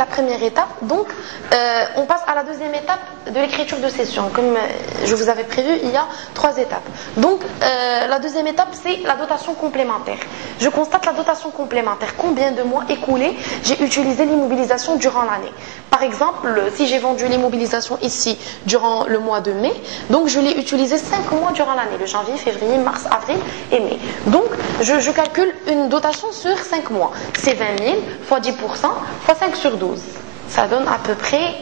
la première étape. Donc, on passe à la deuxième étape de l'écriture de session. Comme je vous avais prévu, il y a 3 étapes. Donc, la deuxième étape, c'est la dotation complémentaire. Je constate la dotation complémentaire. Combien de mois écoulés j'ai utilisé l'immobilisation durant l'année? Par exemple, si j'ai vendu l'immobilisation ici durant le mois de mai, donc je l'ai utilisé 5 mois durant l'année, le janvier, février, mars, avril et mai. Donc, je calcule une dotation sur 5 mois. C'est 20 000 fois 10% fois 5 sur 12. Ça donne à peu près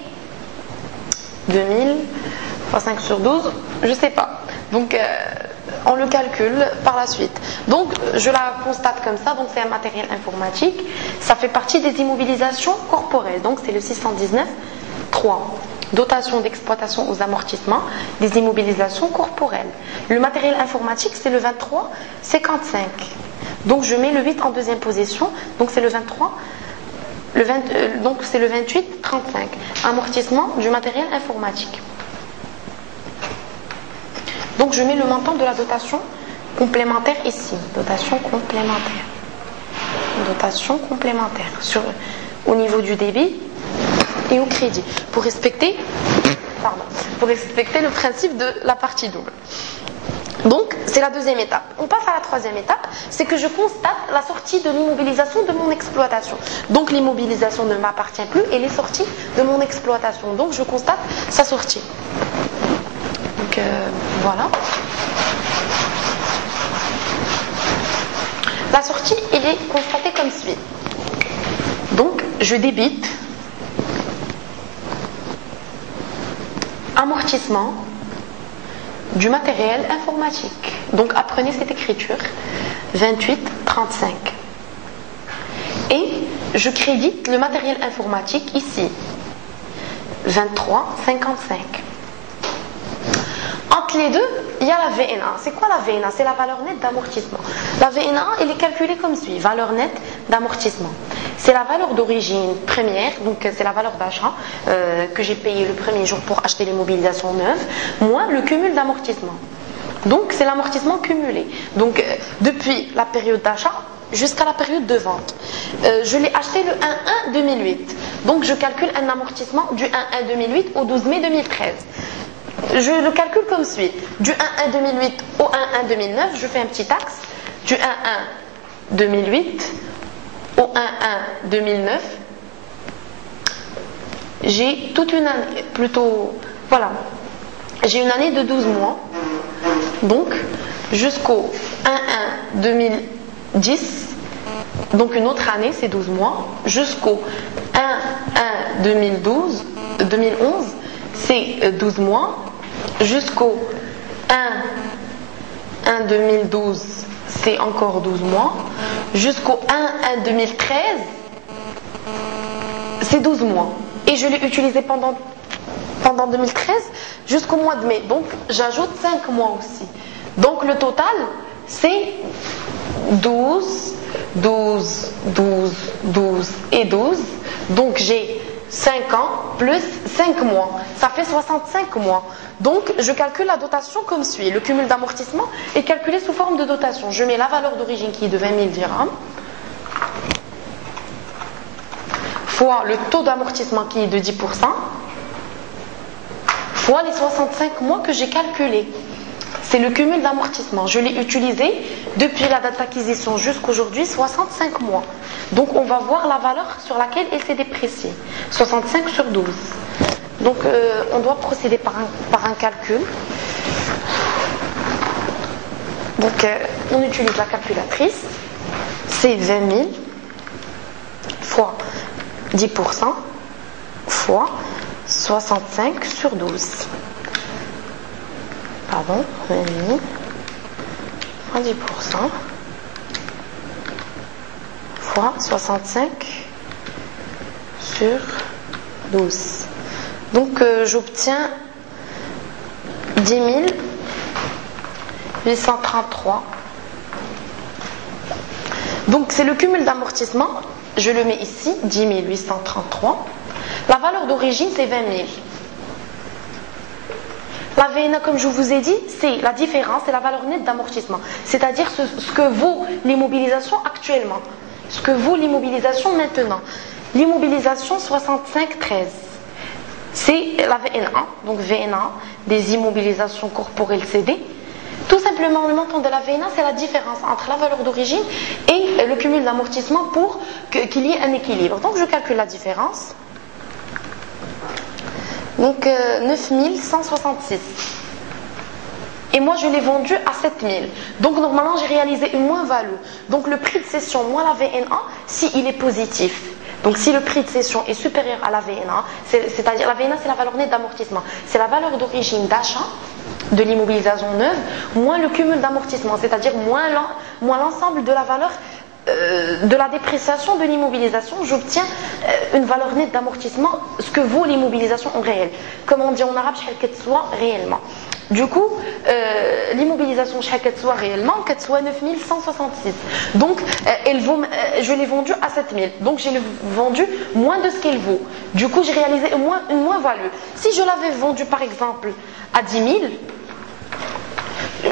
2000 fois 5 sur 12, je ne sais pas. Donc, on le calcule par la suite. Donc, je la constate comme ça. Donc, c'est un matériel informatique. Ça fait partie des immobilisations corporelles. Donc, c'est le 619.3. Dotation d'exploitation aux amortissements des immobilisations corporelles. Le matériel informatique, c'est le 23,55. Donc, je mets le 8 en deuxième position. Donc, c'est le 23. Donc, c'est le 28,35. Amortissement du matériel informatique. Donc, je mets le montant de la dotation complémentaire ici. Dotation complémentaire. Dotation complémentaire. Au niveau du débit et au crédit. Pour respecter le principe de la partie double. Donc, c'est la deuxième étape. On passe à la troisième étape, c'est que je constate la sortie de l'immobilisation de mon exploitation. Donc, l'immobilisation ne m'appartient plus, elle est sortie de mon exploitation. Donc, je constate sa sortie. Donc, voilà. La sortie, elle est constatée comme suit. Donc, je débite amortissement du matériel informatique. Donc, apprenez cette écriture, 28,35. Et je crédite le matériel informatique ici, 23,55. Entre les deux, il y a la VNA. C'est quoi la VNA? C'est la valeur nette d'amortissement. La VNA, elle est calculée comme suit. Valeur nette d'amortissement. C'est la valeur d'origine première, donc c'est la valeur d'achat que j'ai payé le premier jour pour acheter l'immobilisation neuve, moins le cumul d'amortissement. Donc c'est l'amortissement cumulé. Donc depuis la période d'achat jusqu'à la période de vente. Je l'ai acheté le 1-1-2008. Donc je calcule un amortissement du 1-1-2008 au 12 mai 2013. Je le calcule comme suit. Du 1-1-2008 au 1-1-2009, je fais un petit axe. Du 1-1-2008 au 1-1-2009, j'ai toute une année, j'ai une année de 12 mois. Donc, jusqu'au 1-1-2010, donc une autre année, c'est 12 mois, jusqu'au 1-1-2011, c'est 12 mois, jusqu'au 1-1-2012, c'est encore 12 mois, jusqu'au 1-1-2013, c'est 12 mois. Et je l'ai utilisé pendant 2013 jusqu'au mois de mai. Donc, j'ajoute 5 mois aussi. Donc, le total, c'est 12, 12, 12, 12 et 12. Donc, j'ai 5 ans plus 5 mois. Ça fait 65 mois. Donc, je calcule la dotation comme suit. Le cumul d'amortissement est calculé sous forme de dotation. Je mets la valeur d'origine qui est de 20 000 dirhams fois le taux d'amortissement qui est de 10% fois les 65 mois que j'ai calculés. C'est le cumul d'amortissement. Je l'ai utilisé depuis la date d'acquisition jusqu'aujourd'hui, 65 mois. Donc, on va voir la valeur sur laquelle elle s'est dépréciée. 65 sur 12. Donc, on doit procéder par un calcul. Donc, on utilise la calculatrice. C'est 20 000 fois 10% fois 65 sur 12. Pardon, 20 000 fois 10% fois 65 sur 12. Donc, j'obtiens 10 833. Donc, c'est le cumul d'amortissement. Je le mets ici, 10 833. La valeur d'origine, c'est 20 000. La VNA, comme je vous ai dit, c'est la différence, c'est la valeur nette d'amortissement. C'est-à-dire ce que vaut l'immobilisation actuellement. Ce que vaut l'immobilisation maintenant. L'immobilisation 65-13. C'est la VNA, donc VNA, des immobilisations corporelles cédées. Tout simplement, le montant de la VNA, c'est la différence entre la valeur d'origine et le cumul d'amortissement pour qu'il y ait un équilibre. Donc je calcule la différence. Donc 9166. Et moi, je l'ai vendu à 7000. Donc, normalement, j'ai réalisé une moins-value. Donc, le prix de cession moins la VNA, s'il est positif. Donc, si le prix de cession est supérieur à la VNA, c'est-à-dire la VNA, c'est la valeur nette d'amortissement. C'est la valeur d'origine d'achat de l'immobilisation neuve, moins le cumul d'amortissement, c'est-à-dire moins l'ensemble de la valeur de la dépréciation de l'immobilisation, j'obtiens une valeur nette d'amortissement, ce que vaut l'immobilisation en réel. Comme on dit en arabe, qu'elle soit réellement. Du coup, l'immobilisation qu'elle soit réellement, qu'elle soit 9166. Donc, je l'ai vendue à 7000. Donc, je l'ai vendue moins de ce qu'elle vaut. Du coup, j'ai réalisé une moins-value. Si je l'avais vendue, par exemple, à 10 000,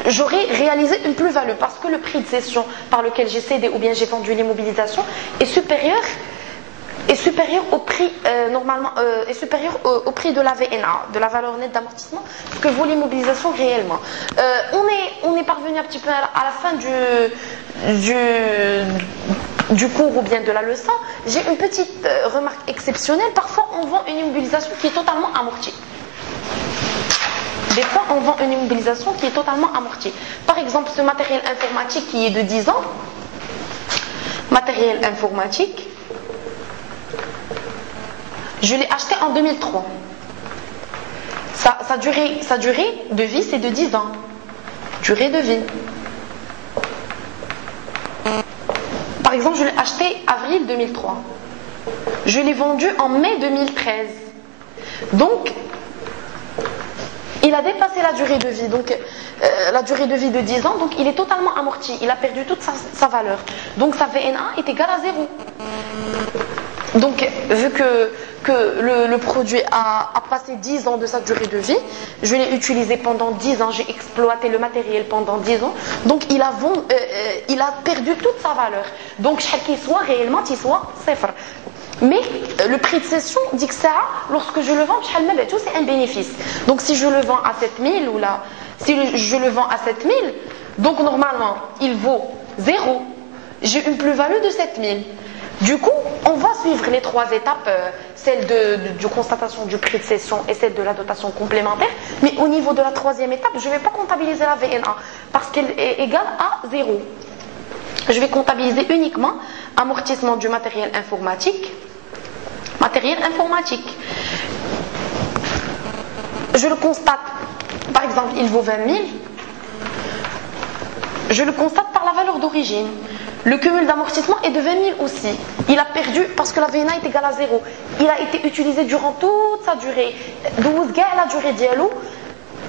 j'aurais réalisé une plus-value parce que le prix de cession par lequel j'ai cédé ou bien j'ai vendu l'immobilisation est supérieur au prix est supérieur au prix de la VNA, de la valeur nette d'amortissement, que vaut l'immobilisation réellement. On est parvenu un petit peu à la fin du cours ou bien de la leçon. J'ai une petite remarque exceptionnelle. Parfois, on vend une immobilisation qui est totalement amortie. Des fois, on vend une immobilisation qui est totalement amortie. Par exemple, ce matériel informatique qui est de 10 ans, matériel informatique, je l'ai acheté en 2003. Sa durée de vie, c'est de 10 ans. Durée de vie. Par exemple, je l'ai acheté avril 2003. Je l'ai vendu en mai 2013. Donc, il a dépassé la durée de vie, donc la durée de vie de 10 ans, donc il est totalement amorti, il a perdu toute sa valeur. Donc sa VNA est égale à 0. Donc vu que le produit a passé 10 ans de sa durée de vie, je l'ai utilisé pendant 10 ans, j'ai exploité le matériel pendant 10 ans, donc il a perdu toute sa valeur. Donc chaque qu'il soit réellement, il soit zéro. Mais le prix de cession dit que ça, lorsque je le vends, c'est un bénéfice. Donc si je le vends à 7000 ou là, si je le vends à 7000, donc normalement il vaut 0. J'ai une plus-value de 7000. Du coup, on va suivre les trois étapes, celle de constatation du prix de cession et celle de la dotation complémentaire. Mais au niveau de la troisième étape, je ne vais pas comptabiliser la VNA parce qu'elle est égale à 0. Je vais comptabiliser uniquement amortissement du matériel informatique. Je le constate, par exemple, il vaut 20 000. Je le constate par la valeur d'origine. Le cumul d'amortissement est de 20 000 aussi. Il a perdu parce que la VNA est égale à 0. Il a été utilisé durant toute sa durée. Donc, la durée d'Yalou,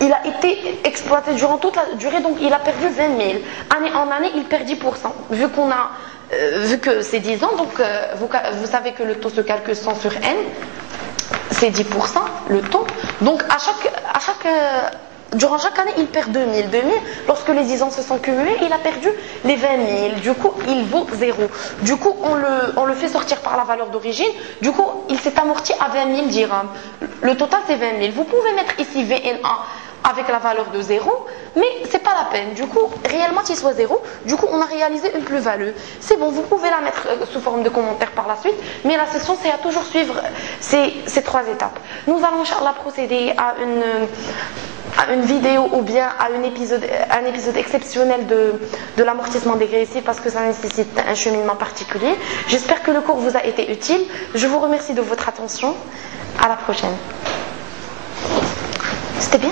il a été exploité durant toute la durée, donc il a perdu 20 000. Année en année, il perd 10%. Vu que c'est 10 ans, donc vous savez que le taux se calcule 100 sur n, c'est 10%, le taux. Donc durant chaque année, il perd 2000. Lorsque les 10 ans se sont cumulés, il a perdu les 20 000. Du coup, il vaut 0. Du coup, on le fait sortir par la valeur d'origine. Du coup, il s'est amorti à 20 000 dirhams. Le total, c'est 20 000. Vous pouvez mettre ici VNA avec la valeur de 0, mais c'est pas la peine. Du coup, réellement, il soit 0. Du coup, on a réalisé une plus-value. C'est bon, vous pouvez la mettre sous forme de commentaire par la suite, mais la session, c'est à toujours suivre ces trois étapes. Nous allons, Inch'Allah, procéder à une vidéo ou bien à un épisode exceptionnel de l'amortissement dégressif parce que ça nécessite un cheminement particulier. J'espère que le cours vous a été utile. Je vous remercie de votre attention. À la prochaine. C'était bien ?